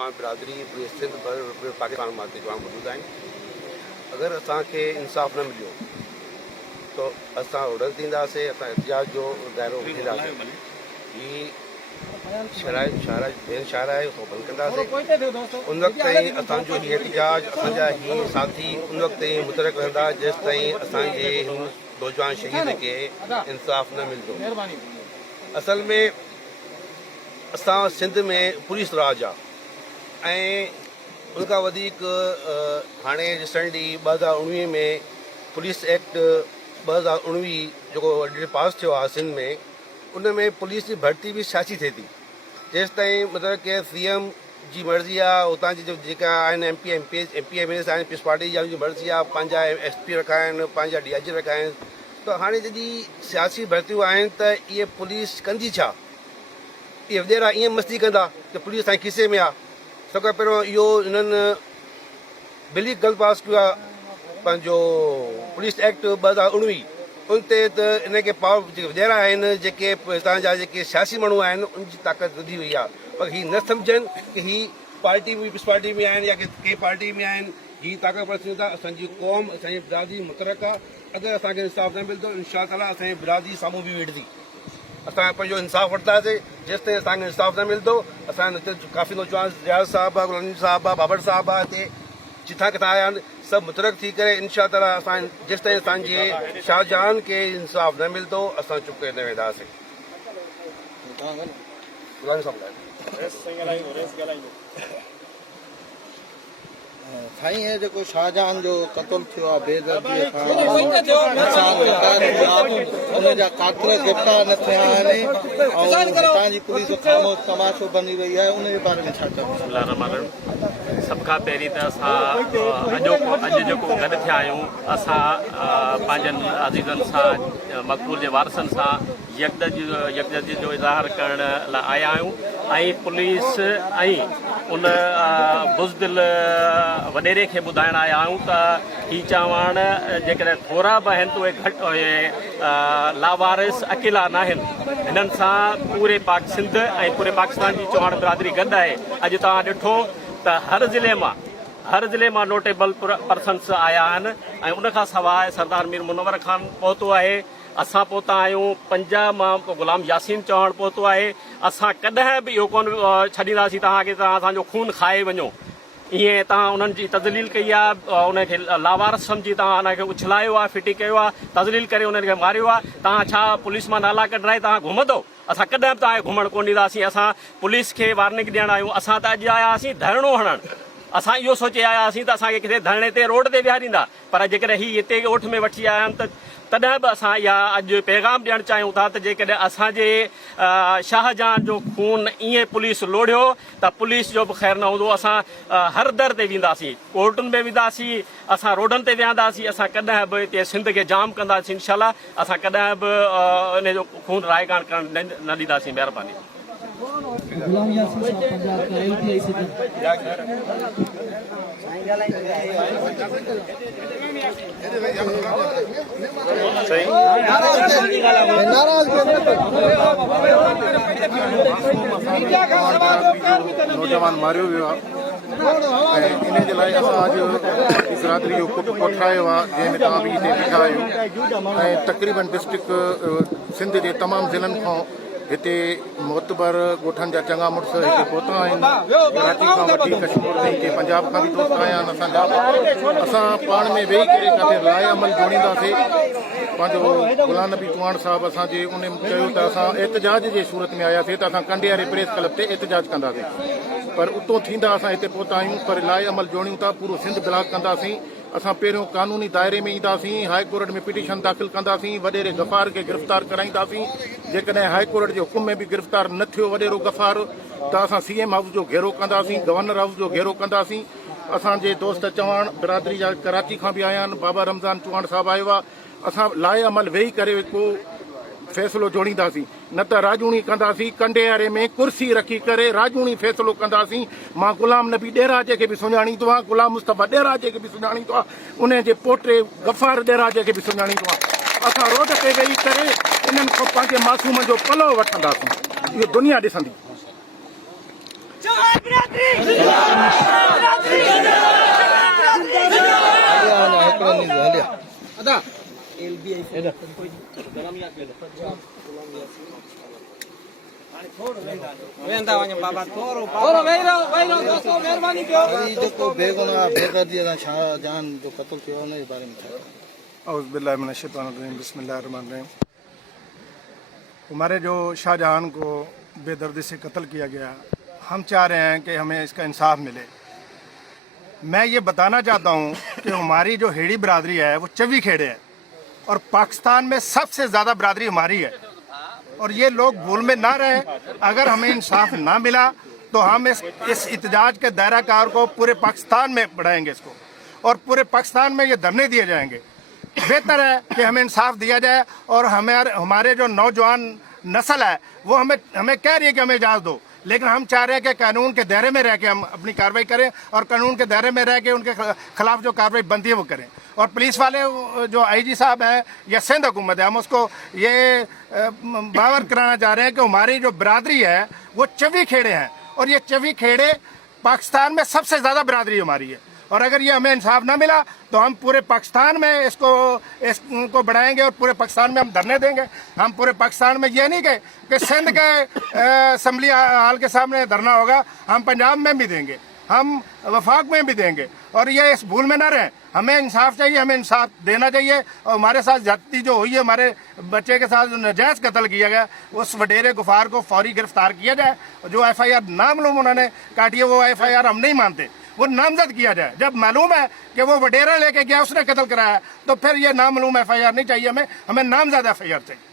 برادری सिंध पाकिस्तान मां जवान मौजूद आहिनि। अगरि असांखे इंसाफ़ न मिलियो त असां उड़ल थींदासीं, असां एहतिजाज जो दाइरो वठींदासीं। हीअ शाइरा आहे उहो बंदि कंदासीं। उन वक़्त ताईं असांजो हीअ एहतिजाज, असांजा हीअ साथी उन वक़्त ताईं मुतरक रहंदा जेसि ताईं असांजे हिन नौजवान शहीद खे इंसाफ़ न मिलंदो। असल में असां सिंध में पुलिस राज आहे ऐं उनखां वधीक हाणे रिसेंटली 2019 में पुलिस एक्ट 2019 जेको पास थियो आहे सिंध में, उन में पुलिस जी भर्ती बि सियासी थिए थी। जेसि ताईं मतिलबु की CM जी मर्ज़ी आहे, उतां जी जेका आहिनि MP MLAs आहिनि, पीस पार्टी जी मर्ज़ी आहे, पंहिंजा SP रखा आहिनि, पंहिंजा DIG रखा आहिनि। त हाणे जॾहिं सियासी भर्तियूं आहिनि त इहे पुलिस कंदी छा? इहे वॾेरा ईअं मस्ती कंदा त पुलिस असांजे खीसे में आहे। सभ खां पहिरियों इहो हिननि बिली ग़लति पास कयो आहे पंहिंजो पुलिस एक्ट 2019। उन ते त इनखे पावर जेके वॾेरा आहिनि, जेके हितां जा जेके सियासी माण्हू आहिनि, उनजी ताक़त वधी वई आहे। पर हीअ न सम्झनि की हीअ पार्टी में पीस पार्टी में आहिनि या कंहिं पार्टी में आहिनि, हीअ ताक़तवर थींदा। असांजी क़ौम, असांजी बिरादरी मुतरक आहे। अगरि असांखे इंसाफ़ न मिलंदो, इंशा ताला असांजी बिरादरी साम्हूं बि वेठदी। असां पंहिंजो इंसाफ़ वठंदासीं। जेसि ताईं असांखे इंसाफ़ न मिलंदो, असांजे हिते काफ़ी नौजवान रियाज़ साहब आहे, गुलाम साहब आहे, बाबर साहब आहे, हिते जिथां किथां आया आहिनि, सभु मुतरक थी करे इंशा ताला असां जेसि ताईं असांजे शाहजहान खे इंसाफ़ न मिलंदो, असां चुप करे न वेंदासीं। गुलाम साहब साईं हे जेको शाहजहान जो क़त्ल थियो आहे बेदर्दीअ खां, हुनजा कातिल गिरफ़्तार न थिया आहिनि ऐं हितां जी पुलिस ख़ामोश तमाशो बनी रही आहे, उन जे बारे में छा चवंदा? सभ खां पहिरीं त असां अॼु जेको गॾु थिया आहियूं, असां पंहिंजनि अज़ीज़नि सां, मक़बूल जे वारसनि सां यकजहती जो इज़हार करण लाइ आया आहियूं ऐं पुलिस ऐं उन बुज़दिल वॾेरे खे ॿुधाइण आया आहियूं त हीअ चवणु जेकॾहिं थोरा बि आहिनि त उहे घटि लावारिस अकेला न आहिनि। हिननि सां पूरे पाक सिंध ऐं पूरे पाकिस्तान जी चौहान बिरादरी गॾु आहे। अॼु तव्हां ॾिठो त हर ज़िले मां नोटेबल पर्सन्स आया आहिनि ऐं उनखां सवाइ सरदार मीर मुनवर ख़ान पहुतो आहे। असां पहुता आहियूं पंजाब मां गुलाम यासीन चौहान पहुतो आहे। असां कॾहिं बि इहो कोन छॾींदासीं तव्हांखे तव्हां असांजो खून खाए वञो। ईअं तव्हां उन्हनि जी तज़लील कई आहे, उनखे लावारस सम्झी तव्हां उनखे उछलायो आहे, फिटी कयो आहे, तज़लील करे उनखे मारियो आहे। तव्हां छा पुलिस मां नाला कढाए तव्हां घुमंदो? असां कॾहिं बि तव्हांखे घुमणु कोन ॾींदासीं। असां पुलिस खे वार्निंग ॾियण आहियूं। असां त अॼु आया हुआसीं धरणो हणणु। असां इहो सोचे आया हुआसीं त असांखे किथे धरणे ते रोड ते विहारींदा, पर जेकॾहिं हीअ हिते ओठ में वठी आया आहिनि त तॾहिं बि असां इहा अॼु पैगाम ॾियणु चाहियूं था त जेकॾहिं असांजे शाहजहान जो खून ईअं पुलिस लोढ़ियो त पुलिस जो बि ख़ैरु न हूंदो। असां हर दर ते वेंदासीं, कोर्टुनि में वेंदासीं, असां रोडनि ते विहंदासीं। असां कॾहिं बि हिते सिंध खे जाम कंदासीं इनशाला। असां कॾहिं बि इन जो खून रायगान करणु न ॾींदासीं। महिरबानी। गुलाम यासीन साहब पंजाब का LTI से नौजवान मारियो वियो आहे ऐं इन जे लाइ असां अॼु बिरादरी जो पुट कोठायो आहे, जंहिंमें तव्हां बि हिते बीठा आहियो ऐं तक़रीबन डिस्ट्रिक्ट सिंध जे तमामु ज़िलनि खां हिते मोतबर ॻोठनि जा चङा मुड़ुस हिते पहुता आहिनि। कराची खां वठी कश्मीर ताईं के पंजाब खां बि दोस्त आया आहिनि असांजा। असां पाण में वेही करे किथे राय अमल जोड़ींदासीं। पंहिंजो गुलाम नबी चौहान साहिबु असांजे उन चयो त असां एहतिजाज जे सूरत में आयासीं त असां कंडे वारे प्रेस क्लब ते एहतिजाज कंदासीं, पर उतां थींदा असां हिते पहुता आहियूं। पर राय अमल जोड़ियूं था, पूरो सिंध ब्लॉक कंदासीं। असां पहिरियों कानूनी दायरे में ईंदासीं, हाई कोर्ट में पिटीशन दाख़िल कंदासीं, वॾेरे गफ़ार खे गिरफ़्तार कराईंदासीं। जेकॾहिं हाई कोर्ट जे हुकुम में बि गिरफ़्तार न थियो वॾेरो गफ़ार त असां CM हाउस जो घेरो कंदासीं, गवर्नर हाउस जो घेरो कंदासीं। असांजे दोस्त चौहान बिरादरी जा कराची खां बि आया आहिनि, बाबा रमज़ान चौहान साहिबु आयो आहे। असां लाइ अमल वेही करे को फ़ैसिलो जोड़ींदासीं, न त राजूणी कंदासीं। कंडे वारे में कुर्सी रखी करे राजूणी फ़ैसिलो कंदासीं। मां गुलाम नबी ॾेराजे खे बि सुञाणींदो आहियां, गुलाम मुस्तफ़ा ॾेराजे खे बि सुञाणींदो आहे, उन जे पोटे गफ़ार ॾेराजे खे बि सुञाणींदो आहे। असां रोड ते वेही करे इन्हनि खां पंहिंजे मासूम जो पलो वठंदासीं। इहो दुनिया ॾिसंदी। वरी जेको बेगुनाह बेदर्दी सां शाहजहान जो क़त्ल थियो उन जे बारे में छा चवंदा? औज़ बिल्लाहि मिनश शैतानिर रजीम, बिस्मिल्लाहिर रहमानिर रहीम। हमारे जो शाहजहान को बेदर्दी से कत्ल किया गया, हम चाह रहे हैं कि हमें इसका इंसाफ मिले। मैं ये बताना चाहता हूँ कि हमारी जो हेड़ी बरादरी है वो चवी खेड़े है और पाकिस्तान में सबसे ज़्यादा बरादरी हमारी है, और ये लोग भूल में ना रहें। अगर हमें इंसाफ ना मिला तो हम इस इhtजाज के दायरा कार को पूरे पाकिस्तान में बढ़ाएंगे इसको, और पूरे पाकिस्तान में ये धरने दिए जाएंगे। बेहतर है कि हमें इंसाफ दिया जाए, और हमारे जो नौजवान नस्ल है वो हमें कह रही है कि हमें इजाज़त दो, लेकिन हम चाह रहे हैं कि कानून के दायरे में रह के हम अपनी कार्रवाई करें, और कानून के दायरे में रह के उनके खिलाफ जो कार्रवाई बनती है वो करें। और पुलिस वाले जो IG साहब हैं या सिंध हुकूमत है, हम उसको ये बावर कराना चाह रहे हैं कि हमारी जो बरादरी है वो चवी खेड़े हैं, और ये चवी खेड़े पाकिस्तान में सबसे ज़्यादा बरादरी हमारी है। और अगर ये हमें इंसाफ ना मिला तो हम पूरे पाकिस्तान में इसको बढ़ाएंगे, और पूरे पाकिस्तान में हम धरने देंगे। हम पूरे पाकिस्तान में ये नहीं कि सिंध के असम्बली हाल के सामने धरना होगा, हम पंजाब में भी देंगे, हम वफाक में भी देंगे। और ये इस भूल में ना रहें, हमें इंसाफ चाहिए, हमें इंसाफ देना चाहिए। और हमारे साथ ज्यादती जो हुई है, हमारे बच्चे के साथ जो नजायज़ कत्ल किया गया, उस वडेरे गुफार को फौरी गिरफ्तार किया जाए। जो FIR नामालूम उन्होंने काटी है वो FIR हम नहीं मानते, वो नामजद किया जाए। जब मालूम है कि वो वडेरा लेके गया, उसने कत्ल कराया, तो फिर ये नामालूम FIR नहीं चाहिए हमें नामजद FIR चाहिए।